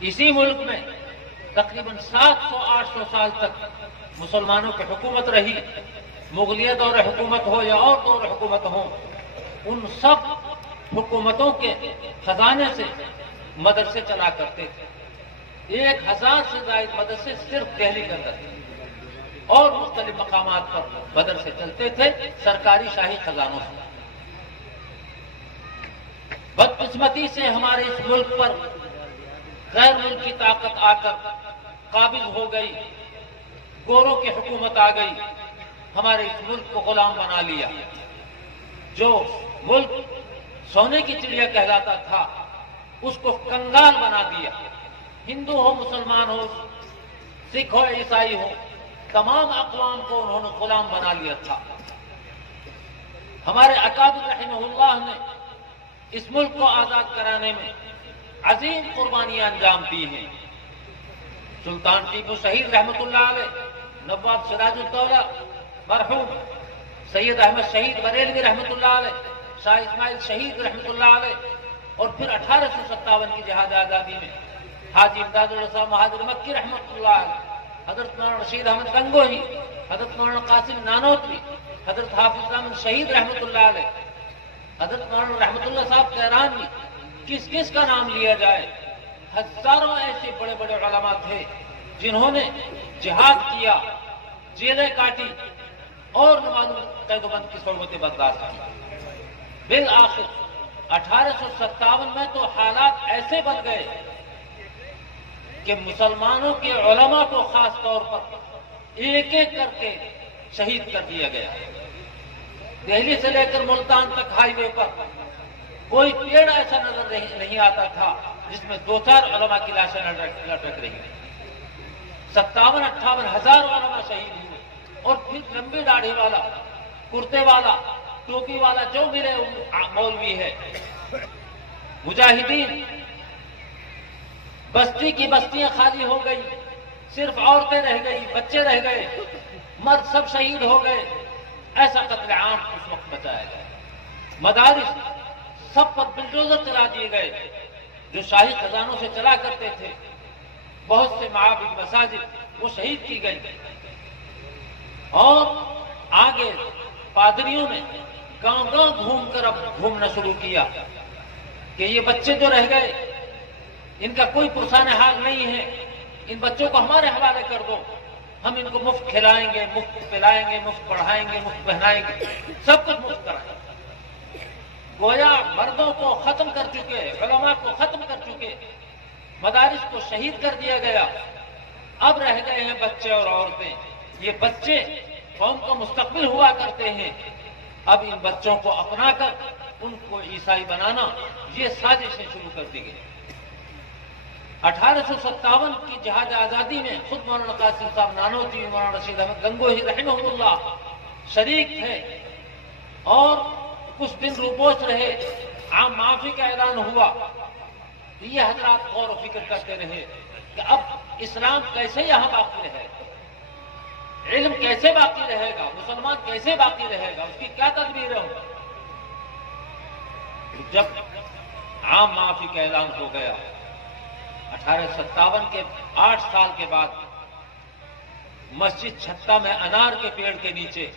اسی ملک میں تقریباً 700-800 سال تک مسلمانوں کی حکومت رہی، مغلیہ دور حکومت ہو یا اور دور حکومت ہو، ان سب حکومتوں کے خزانے سے مدرسے چلا کرتے تھے۔ 1000 سے زائد مدرسے صرف دہلی کے اندر تھے اور مختلف مقامات پر مدرسے چلتے تھے سرکاری شاہی خزانوں سے۔ بدقسمتی سے ہمارے اس ملک پر غیر ملکی طاقت آ کر قابض ہو گئی، گوروں کی حکومت آ گئی، ہمارے اس ملک کو غلام بنا لیا۔ جو ملک سونے کی چڑیا کہلاتا تھا اس کو کنگال بنا دیا۔ ہندو ہو، مسلمان ہو، سکھ ہو، عیسائی ہو، تمام اقوام کو انہوں نے غلام بنا لیا تھا۔ ہمارے اکابر رحمہ اللہ نے اس ملک کو آزاد کرانے میں عظیم قربانیاں انجام دی ہیں۔ سلطان ٹیپو شہید رحمۃ اللہ علیہ، نواب سراج الدولہ مرحوم، سید احمد شہید بریلوی رحمۃ اللہ علیہ، شاہ اسماعیل شہید رحمۃ اللہ علیہ، اور پھر 1857 کی جہاد آزادی میں حاجی امداد اللہ صاحب مہاجر مکی رحمۃ اللہ علیہ، حضرت مولانا رشید احمد گنگوہی، حضرت مولانا قاسم نانوتوی، حضرت حافظ احمد شہید رحمۃ اللہ علیہ، حضرت مولانا رحمۃ اللہ صاحب کیرانوی، کس کس کا نام لیا جائے، ہزاروں ایسے بڑے بڑے علماء تھے جنہوں نے جہاد کیا، جیلیں کاٹی اور نمازوں قید و بند کی صعوبتیں برداشت کی۔ بالآخر 1857 میں تو حالات ایسے بن گئے کہ مسلمانوں کے علماء کو خاص طور پر ایک ایک کر کے شہید کر دیا گیا۔ دہلی سے لے کر ملتان تک ہائی وے پر کوئی پیڑ ایسا نظر نہیں آتا تھا جس میں 2-4 علماء کی لاشیں لٹک رہی ہیں۔ 57-58 ہزار علماء شہید ہوئے، اور پھر لمبی داڑھی والا، کرتے والا، ٹوپی والا جو ملے مولوی ہے۔ مجاہدین، بستی کی بستیاں خالی ہو گئی، صرف عورتیں رہ گئی، بچے رہ گئے، مرد سب شہید ہو گئے۔ ایسا قتل عام اس وقت بچایا گیا۔ مدارس سب پر بلڈوزر چلا دیے گئے جو شاہی خزانوں سے چلا کرتے تھے۔ بہت سے معابد، مساجد وہ شہید کی گئی، اور آگے پادریوں نے گاؤں گاؤں گھوم کر اب گھومنا شروع کیا کہ یہ بچے جو رہ گئے ان کا کوئی پرسان حال نہیں ہے، ان بچوں کو ہمارے حوالے کر دو، ہم ان کو مفت کھلائیں گے، مفت پلائیں گے، مفت پڑھائیں گے، مفت پہنائیں گے، سب کچھ مفت کرائیں گے۔ گویا مردوں کو ختم کر چکے، علماء کو ختم کر چکے، مدارس کو شہید کر دیا گیا، اب رہ گئے ہیں بچے اور عورتیں۔ یہ بچے قوم کا مستقبل ہوا کرتے ہیں، اب ان بچوں کو اپنا کر ان کو عیسائی بنانا، یہ سازشیں شروع کر دی گئی۔ 1857 کی جہاد آزادی میں خود مولانا قاسم صاحب نانوتوی، مولانا رشید احمد گنگوہی رحمہ اللہ شریک تھے، اور کچھ دن روپوش رہے، عام معافی کا اعلان ہوا۔ یہ حضرات غور و فکر کرتے رہے کہ اب اسلام کیسے یہاں باقی رہے گا، علم کیسے باقی رہے گا، مسلمان کیسے باقی رہے گا، اس کی کیا تدبیر ہوگا۔ جب عام معافی کا اعلان ہو گیا 1857 کے 8 سال کے بعد، مسجد چھتہ میں انار کے پیڑ کے نیچے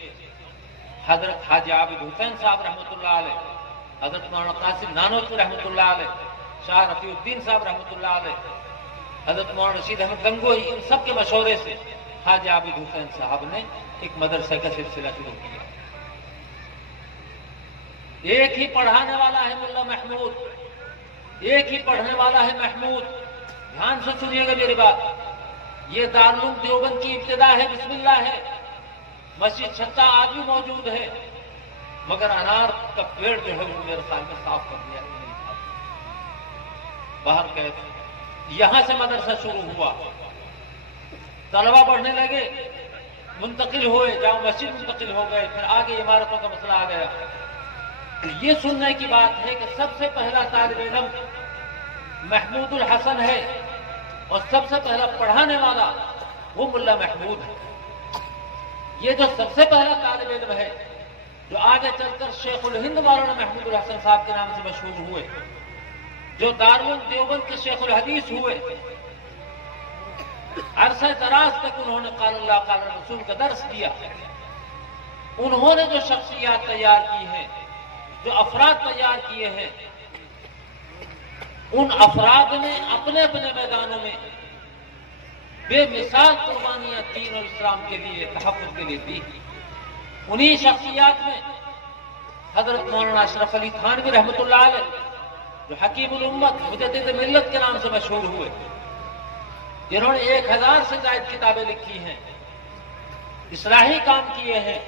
حضرت حاجی عابد حسین صاحب رحمۃ اللہ علیہ، حضرت مولانا قاسم نانوتوی رحمۃ اللہ علیہ، شاہ رفیع الدین صاحب رحمۃ اللہ علیہ، حضرت مولانا رشید احمد گنگوہی، ان سب کے مشورے سے حاجی عابد حسین صاحب نے ایک مدرسے کا سلسلہ شروع کیا۔ ایک ہی پڑھانے والا ہے ملا محمود، ایک ہی پڑھنے والا ہے محمود۔ دھیان سے سنیے گا میری بات، یہ دارالعلوم دیوبند کی ابتدا ہے، بسم اللہ ہے، مسجد چھتہ آج بھی موجود ہے، مگر انار کا پیڑ جو ہے وہ میرے خیال میں صاف کر دیا نہیں تھا۔ باہر گئے، یہاں سے مدرسہ شروع ہوا، طلبہ پڑھنے لگے، منتقل ہوئے، جامع مسجد منتقل ہو گئے، پھر آگے عمارتوں کا مسئلہ آ گیا۔ یہ سننے کی بات ہے کہ سب سے پہلا طالب علم محمود الحسن ہے، اور سب سے پہلا پڑھانے والا وہ ملا محمود ہے۔ یہ جو سب سے پہلا طالب علم ہے جو آگے چل کر شیخ الہند مولانا محمود الحسن صاحب کے نام سے مشہور ہوئے، جو دارالعلوم دیوبند کے شیخ الحدیث ہوئے، عرصہ دراز تک انہوں نے قال اللہ قال رسول کا درس دیا، انہوں نے جو شخصیات تیار کی ہیں، جو افراد تیار کیے ہیں، ان افراد نے اپنے اپنے میدانوں میں بے مثال قربانیاں دین اور اسلام کے لیے، تحفظ کے لیے دی۔ انہی شخصیات میں حضرت مولانا اشرف علی تھانوی رحمۃ اللہ علیہ، جو حکیم الامت مجدد ملت کے نام سے مشہور ہوئے، جنہوں نے 1000 سے زائد کتابیں لکھی ہیں، اصلاحی کام کیے ہیں،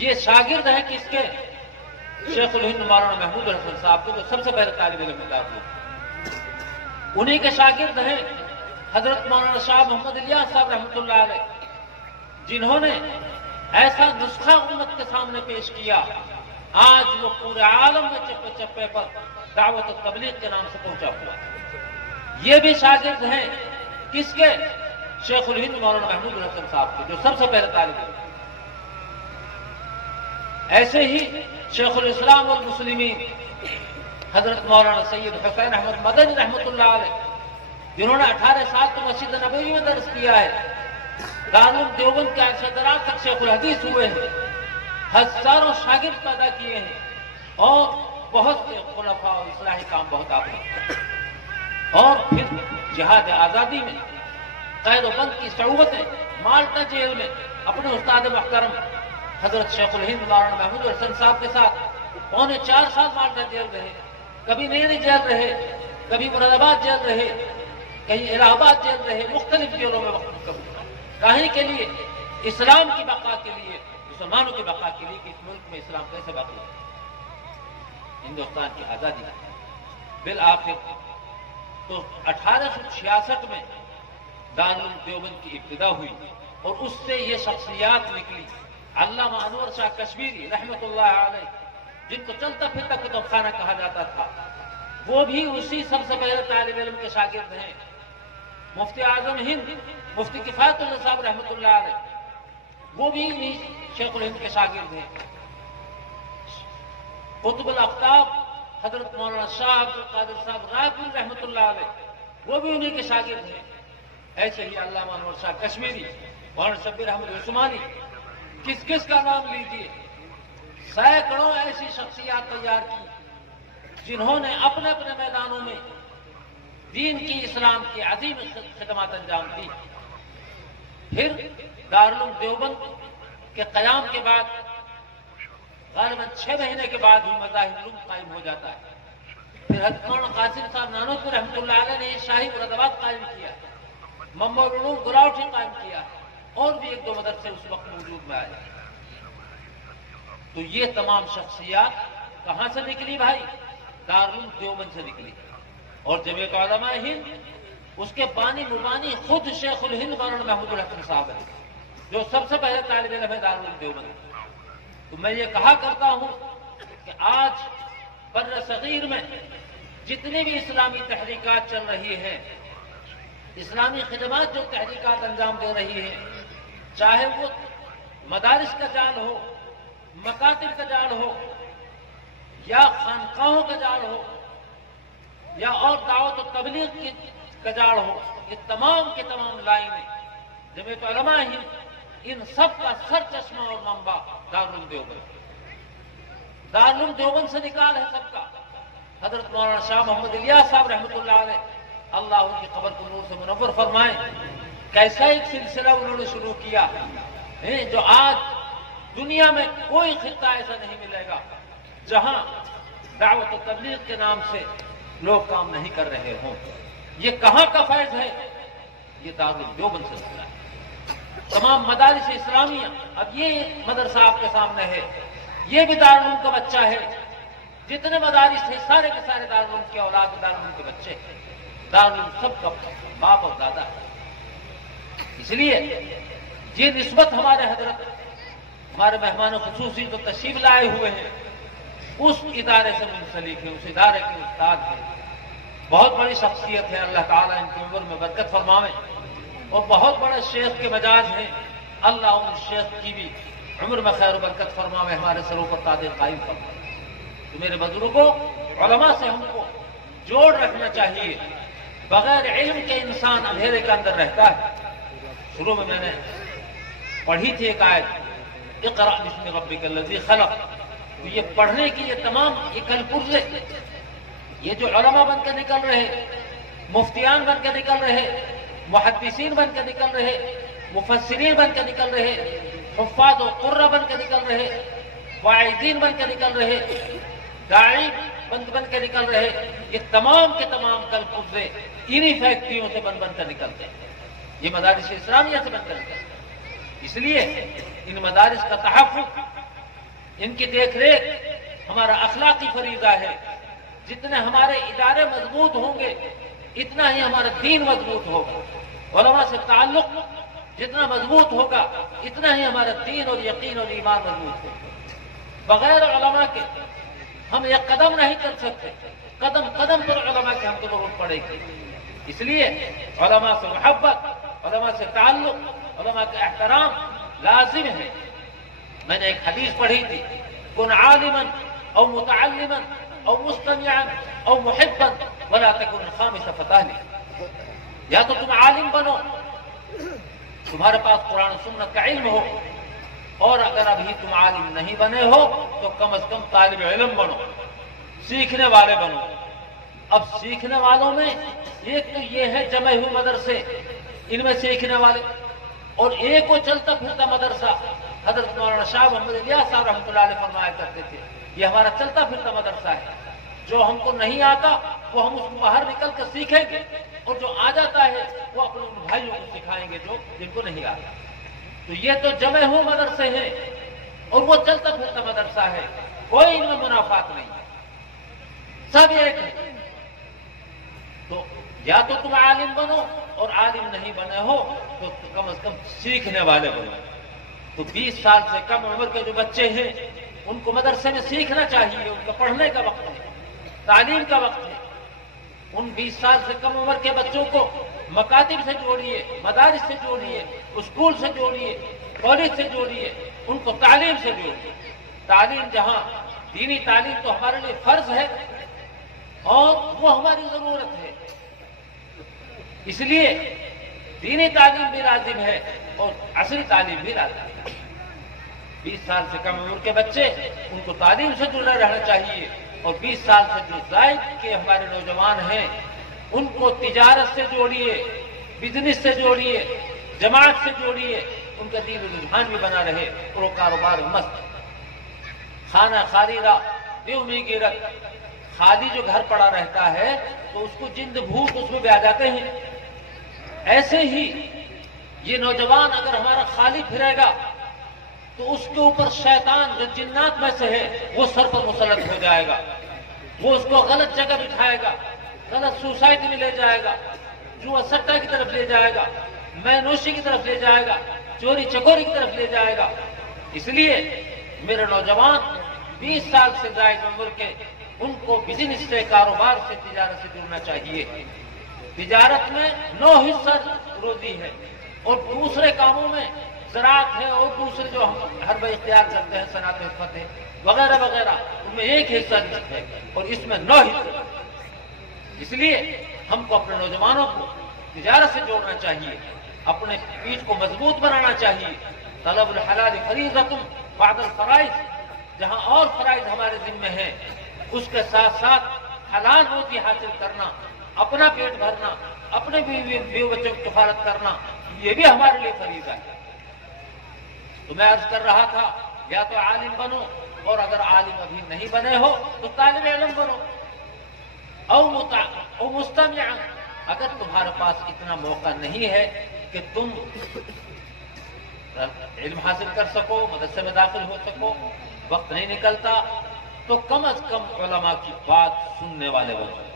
یہ شاگرد ہیں کس کے؟ شیخ الہند مولانا محمود الحسن صاحب کے، جو سب سے پہلے طالب علم ہوئے۔ انہی کے شاگرد ہیں حضرت مولانا شاہ محمد الیاس صاحب رحمۃ اللہ علیہ، جنہوں نے ایسا نسخہ امت کے سامنے پیش کیا، آج وہ پورے عالم میں چپے چپے پر دعوت و تبلیغ کے نام سے پہنچا ہوا ہے۔ یہ بھی شاگرد ہیں کس کے؟ شیخ الہند مولانا محمود الحسن صاحب کے، جو سب سے پہلے طالب علم۔ ایسے ہی شیخ الاسلام والمسلمین حضرت مولانا سید حسین احمد مدنی رحمۃ اللہ علیہ، جنہوں نے 18 سال تو مسجد نبوی میں درس کیا ہے، دارالعلوم دیوبند کے عرصہ دراز تک شیخ الحدیث ہوئے ہیں، ہزاروں شاگرد پیدا کیے ہیں، اور بہت سے خلفاء اور اصلاحی کام بہت آپ نے، اور پھر جہاد آزادی میں قید و بند کی صعوبتیں، مالٹا جیل میں اپنے استاد محترم حضرت شیخ الہند مولانا محمود الحسن صاحب کے ساتھ 4.25 سال مالٹا جیل رہے، کبھی نئی جیل رہے، کبھی مراد آباد جیل رہے، کہیں الہ آباد جیل رہے، مختلف جیلوں میں وقت کہیں کے لیے، اسلام کی بقا کے لیے، مسلمانوں کی بقا کے لیے کہ اس ملک میں اسلام کیسے باقی ہے، ہندوستان کی آزادی ہے۔ بالآخر تو 1866 میں دارالعلوم دیوبند کی ابتدا ہوئی، اور اس سے یہ شخصیات نکلی۔ علامہ انور شاہ کشمیری رحمۃ اللہ علیہ، جن کو چلتا پھرتا کتب خانہ کہا جاتا تھا، وہ بھی اسی سب سے پہلے طالب علم کے شاگرد ہیں۔ مفتی اعظم ہند مفتی کفایت اللہ صاحب رحمۃ اللہ علیہ، وہ بھی شیخ الہند کے شاگرد ہیں۔ قطب الاقطاب حضرت مولانا شاہ عبد القادر صاحب رائے پور رحمۃ اللہ علیہ، وہ بھی انہی کے شاگرد ہیں۔ ایسے ہی علامہ انور شاہ کشمیری، مولانا شبیر احمد عثمانی، کس کس کا نام لیجیے، سینکڑوں ایسی شخصیات تیار کی جنہوں نے اپنے اپنے میدانوں میں دین کی، اسلام کی عظیم خدمات انجام دی۔ پھر دارالعلوم دیوبند کے قیام کے بعد غالباً 6 مہینے کے بعد ہی مذاہب علوم قائم ہو جاتا ہے۔ پھر حضرت مولانا قاسم صاحب نانوتوی رحمۃ اللہ علیہ نے شاہی مراد آباد قائم کیا، منبع العلوم گلاوٹھی قائم کیا، اور بھی 1-2 مدرسے اس وقت موجود میں آئے۔ تو یہ تمام شخصیات کہاں سے نکلی بھائی؟ دارالعلوم دیوبند سے نکلی۔ اور جمعیت علماء ہند، اس کے بانی مبانی خود شیخ الہند مولانا محمود الحسن صاحب ہیں، جو سب سے پہلے طالب علم ہے دارالعلوم دیوبند۔ تو میں یہ کہا کرتا ہوں کہ آج بر صغیر میں جتنی بھی اسلامی تحریکات چل رہی ہیں، اسلامی خدمات جو تحریکات انجام دے رہی ہیں، چاہے وہ مدارس کا جال ہو، مکاتب کا جال ہو، یا خانقاہوں کا جال ہو، یا اور دعوت و تبلیغ کا جال ہو، یہ تمام کے تمام لائنیں جمعیت علماء ہند، ان سب کا سر چشمہ اور منبع دارالعلوم دیوبند۔ دارالعلوم دیوبند سے نکال ہے سب کا۔ حضرت مولانا شاہ محمد الیاس صاحب رحمۃ اللہ علیہ، اللہ ان کی قبر کو نور سے منور فرمائے، کیسا ایک سلسلہ انہوں نے شروع کیا جو آج دنیا میں کوئی خطہ ایسا نہیں ملے گا جہاں دعوت و تبلیغ کے نام سے لوگ کام نہیں کر رہے ہوں۔ یہ کہاں کا فیض ہے؟ یہ دارالعلوم دیوبند سے نکلا ہے۔ تمام مدارس اسلامیہ، اب یہ مدرسہ آپ کے سامنے ہے، یہ بھی دارالعلوم کا بچہ ہے۔ جتنے مدارس ہیں سارے کے سارے دارالعلوم کی اولاد، دارالعلوم کے بچے ہیں۔ دارالعلوم سب کا باپ اور دادا ہے۔ اس لیے یہ نسبت ہمارے حضرت، ہمارے مہمان خصوصی جو تشریف لائے ہوئے ہیں، اس ادارے سے منسلک ہے، اس ادارے کے استاد ہیں، بہت بڑی شخصیت ہے۔ اللہ تعالیٰ ان کی عمر میں برکت فرمائے، اور بہت بڑے شیخ کے مجاز ہیں، اللہ ان شیخ کی بھی عمر میں خیر و برکت فرمائے، ہمارے سروں پر تاج قائم فرمائے۔ تو میرے بزرگوں، علماء سے ہم کو جوڑ رکھنا چاہیے. بغیر علم کے انسان اندھیرے کے اندر رہتا ہے. شروع میں نے پڑھی تھی ایک آیت, اقرأ باسم ربک الذی خلق. تو یہ پڑھنے کی یہ تمام یہ کل پرزے, یہ جو علماء بن کے نکل رہے, مفتیان بن کے نکل رہے, محدثین بن کے نکل رہے, مفسرین بن کے نکل رہے, حفاظ و قرہ بن کے نکل رہے, واعظین بن کے نکل رہے, داعی بن کے نکل رہے, یہ تمام کے تمام کل پرزے انہی فیکٹریوں سے بن کر نکلتے ہیں. یہ مدارس اسلامیہ سے بن کر نکلتے ہیں. اس لیے ان مدارس کا تحفظ, ان کی دیکھ ریکھ ہمارا اخلاقی فریضہ ہے. جتنے ہمارے ادارے مضبوط ہوں گے اتنا ہی ہمارا دین مضبوط ہوگا. علماء سے تعلق جتنا مضبوط ہوگا اتنا ہی ہمارا دین اور یقین اور ایمان مضبوط ہوگا. بغیر علماء کے ہم ایک قدم نہیں چل سکتے. قدم قدم پر علماء کی ہم کو ضرورت پڑے گی. اس لیے علماء سے محبت, علماء سے تعلق, علماء کا احترام لازم ہے. میں نے ایک حدیث پڑھی تھی, کن عالما او متعلما او مستمعا او محبا ولا تكن خامس فتالی. یا تو تم عالم بنو, تمہارے پاس قرآن و سنت کا علم ہو, اور اگر ابھی تم عالم نہیں بنے ہو تو کم از کم طالب علم بنو, سیکھنے والے بنو. اب سیکھنے والوں میں ایک تو یہ ہے جمع ہوئے مدرسے, ان میں سیکھنے والے, اور ایک وہ چلتا پھرتا مدرسہ. حضرت مولانا شاہ محمد الیاس صاحب رحمۃ اللہ علیہ فرمایا کرتے تھے, یہ ہمارا چلتا پھرتا مدرسہ ہے. جو ہم کو نہیں آتا وہ ہم اس کو باہر نکل کر سیکھیں گے, اور جو آ جاتا ہے وہ اپنے ان بھائیوں کو سکھائیں گے جو جن کو نہیں آتا. تو یہ تو جمع ہوئے مدرسے ہیں, اور وہ چلتا پھرتا مدرسہ ہے. کوئی ان میں منافات نہیں, سب ایک ہے. تو یا تو تم عالم بنو, اور عالم نہیں بنے ہو تو کم از کم سیکھنے والے بنو. تو 20 سال سے کم عمر کے جو بچے ہیں ان کو مدرسے میں سیکھنا چاہیے. ان کا پڑھنے کا وقت ہے, تعلیم کا وقت ہے. ان 20 سال سے کم عمر کے بچوں کو مکاتب سے جوڑیے, مدارس سے جوڑیے, اسکول سے جوڑیے, کالج سے جوڑیے, ان کو تعلیم سے جوڑیے. تعلیم جہاں دینی تعلیم تو ہمارے لیے فرض ہے اور وہ ہماری ضرورت ہے. اس لیے دینی تعلیم بھی لازم ہے اور عصری تعلیم بھی لازم ہے. 20 سال سے کم عمر کے بچے, ان کو تعلیم سے جڑے رہنا چاہیے. اور 20 سال سے جو زائد کے ہمارے نوجوان ہیں ان کو تجارت سے جوڑیے, بزنس سے جوڑیے, جماعت سے جوڑیے. ان کا دین رجحان بھی بنا رہے اور وہ کاروبار مست. کھانا خالی را دیو میں گرت, خالی جو گھر پڑا رہتا ہے تو اس کو جند بھوک اس میں بھی آ جاتے ہیں. ایسے ہی یہ نوجوان اگر ہمارا خالی پھرے گا تو اس کے اوپر شیطان جو جنات میں سے ہے وہ سر پر مسلط ہو جائے گا. وہ اس کو غلط جگہ بٹھائے گا, غلط سوسائٹی میں لے جائے گا, جوا سٹا کی طرف لے جائے گا, میں نوشی کی طرف لے جائے گا, چوری چکوری کی طرف لے جائے گا. اس لیے میرے نوجوان 20 سال سے زائد عمر کے, ان کو بزنس سے, کاروبار سے, تجارت سے جڑنا چاہیے. تجارت میں 9 حصہ روزی ہے, اور دوسرے کاموں میں زراعت ہے, اور دوسرے جو ہم ہر بھائی اختیار کرتے ہیں صنعت حرفت ہے وغیرہ وغیرہ, ان میں 1 حصہ رزق ہے اور اس میں 9 حصے. اس لیے ہم کو اپنے نوجوانوں کو تجارت سے جوڑنا چاہیے, اپنے پیٹھ کو مضبوط بنانا چاہیے. طلب الحلال فریضۃ بعد الفرائض, جہاں اور فرائض ہمارے ذمہ ہیں اس کے ساتھ ساتھ حلال روزی حاصل کرنا, اپنا پیٹ بھرنا, اپنے بیوی بچوں کی کفالت کرنا, یہ بھی ہمارے لیے فریضہ ہے. تو میں عرض کر رہا تھا, یا تو عالم بنو, اور اگر عالم ابھی نہیں بنے ہو تو طالب علم بنو, او مستمع. اگر تمہارے پاس اتنا موقع نہیں ہے کہ تم علم حاصل کر سکو, مدرسے میں داخل ہو سکو, وقت نہیں نکلتا, تو کم از کم علماء کی بات سننے والے بنو.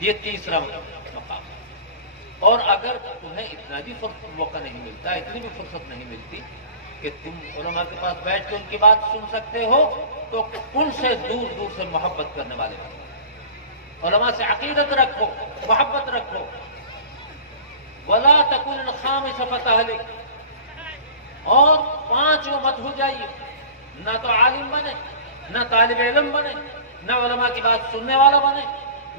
یہ تیسرا مقام. اور اگر تمہیں اتنا بھی موقع نہیں ملتا, اتنی بھی فرصت نہیں ملتی کہ تم علماء کے پاس بیٹھ کے ان کی بات سن سکتے ہو, تو ان سے دور دور سے محبت کرنے والے بنو. علماء سے عقیدت رکھو, محبت رکھو. ولا تکن خامس فتہلک, اور 5 مت ہو جائیے, نہ تو عالم بنے, نہ طالب علم بنے, نہ علماء کی بات سننے والا بنے،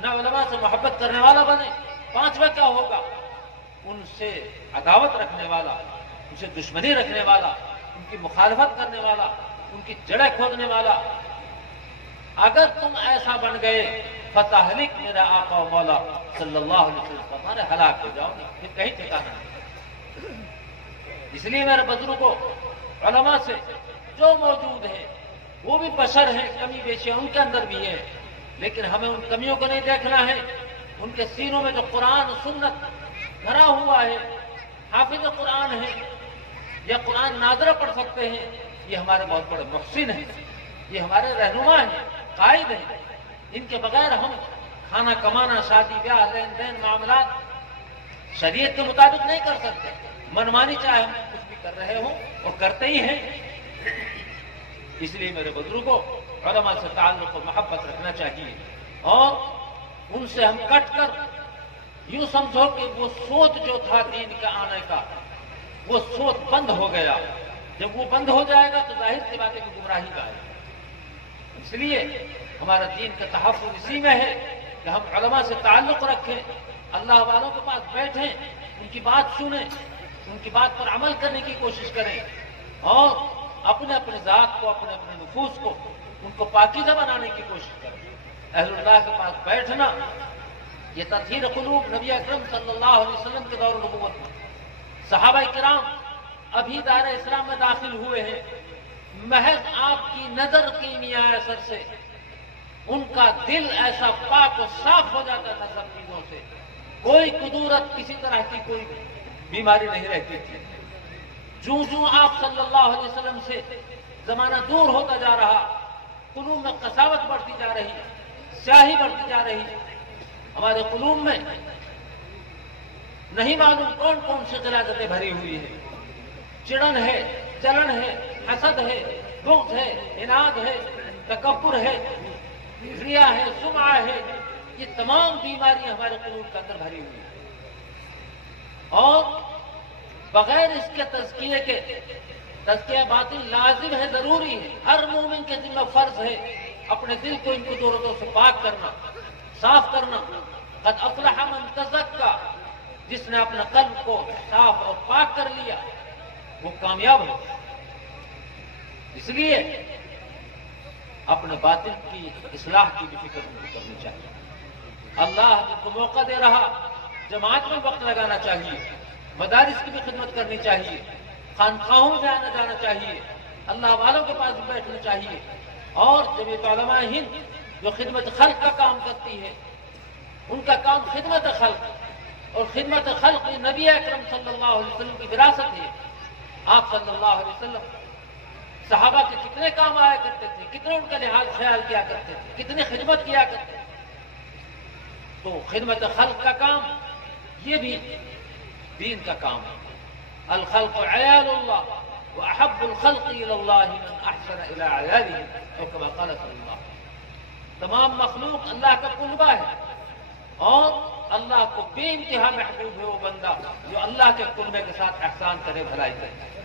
نہ علماء سے محبت کرنے والا بنے، پانچواں کیا ہوگا؟ ان سے عداوت رکھنے والا، ان سے دشمنی رکھنے والا، ان کی مخالفت کرنے والا، ان کی جڑیں کھودنے والا۔ اگر تم ایسا بن گئے فتحلک میرا آقا و مولا صلی اللہ علیہ وسلم فرماتے ہلاک ہو جاؤ گے، پھر کہیں ٹھکانا نہیں۔ اس لیے میرے بزرگوں، علماء سے جو موجود ہیں وہ بھی بشر ہیں، کمی بیشیاں ان کے اندر بھی ہے، لیکن ہمیں ان کمیوں کو نہیں دیکھنا ہے۔ ان کے سینوں میں جو قرآن و سنت بھرا ہوا ہے، حافظ قرآن ہے یا قرآن ناظرہ پڑھ سکتے ہیں، یہ ہمارے بہت بڑے محسن ہیں، یہ ہمارے رہنما ہیں، قائد ہیں۔ ان کے بغیر ہم کھانا کمانا، شادی بیاہ، لین دین، معاملات شریعت کے مطابق نہیں کر سکتے۔ منمانی چاہے ہم کچھ بھی کر رہے ہوں اور کرتے ہی ہیں۔ اس لیے میرے بزرگوں، علماء سے تعلق و محبت رکھنا چاہیے، اور ان سے ہم کٹ کر یوں سمجھو کہ وہ سوت جو تھا دین کا آنے کا، وہ سوت بند ہو گیا۔ جب وہ بند ہو جائے گا تو ظاہر سی بات ہے کہ گمراہی کا ہے۔ اس لیے ہمارا دین کا تحفظ اسی میں ہے کہ ہم علماء سے تعلق رکھیں، اللہ والوں کے پاس بیٹھیں، ان کی بات سنیں، ان کی بات پر عمل کرنے کی کوشش کریں، اور اپنے اپنے ذات کو، اپنے اپنے نفوس کو، ان کو پاکیزہ بنانے کی کوشش کریں۔ اہل اللہ کے پاس بیٹھنا یہ تطہیر قلوب نبی اکرم صلی اللہ علیہ وسلم کے دور نبوت میں صحابہ کرام ابھی دائرہ اسلام میں داخل ہوئے ہیں، محض آپ کی نظر کی میاں اثر سے ان کا دل ایسا پاک و صاف ہو جاتا تھا سب چیزوں سے، کوئی کدورت، کسی طرح کی کوئی بیماری نہیں رہتی تھی۔ جوں جوں آپ صلی اللہ علیہ وسلم سے زمانہ دور ہوتا جا رہا، قلوب میں قساوت بڑھتی جا رہی، سیاہی بڑھتی جا رہی، ہمارے قلوب میں نہیں معلوم کون کون سی غلاظتیں بھری ہوئی ہیں، چڑن ہے، جلن ہے، حسد ہے، بغض ہے، عناد ہے، تکبر ہے، ریا ہے، سمعہ ہے، یہ تمام بیماریاں ہمارے قلوب کے اندر بھری ہوئی ہیں۔ اور بغیر اس کے تزکیہ باطن لازم ہے، ضروری ہے، ہر مومن کے ذمہ فرض ہے اپنے دل کو ان قدورتوں سے پاک کرنا، صاف کرنا۔ قد افلح من تزکا، جس نے اپنے قلب کو صاف اور پاک کر لیا وہ کامیاب ہو۔ اس لیے اپنے باطن کی اصلاح کی بھی فکر کرنی چاہیے۔ اللہ جن کو موقع دے رہا، جماعت میں وقت لگانا چاہیے، مدارس کی بھی خدمت کرنی چاہیے، خانقاہوں میں آنا جانا چاہیے، اللہ والوں کے پاس بھی بیٹھنا چاہیے، اور جمعیت علماء ہند جو خدمت خلق کا کام کرتی ہے، ان کا کام خدمت خلق، اور خدمت خلق نبی اکرم صلی اللہ علیہ وسلم کی وراثت ہے۔ آپ صلی اللہ علیہ وسلم صحابہ کے کتنے کام آیا کرتے تھے، کتنے ان کا لحاظ خیال کیا کرتے تھے، کتنی خدمت کیا کرتے تھے۔ تو خدمت خلق کا کام یہ بھی دین کا کام ہے۔ الخلق عیال اللہ واحب الخلق الى اللہ من احسن الى عیالہ، اور کما قال صلی اللہ علیہ وسلم، تمام مخلوق اللہ کا قربہ ہے، اور اللہ کو بے انتہا محبوب ہے وہ بندہ جو اللہ کے قربے کے ساتھ احسان کرے، بھلائی کرے۔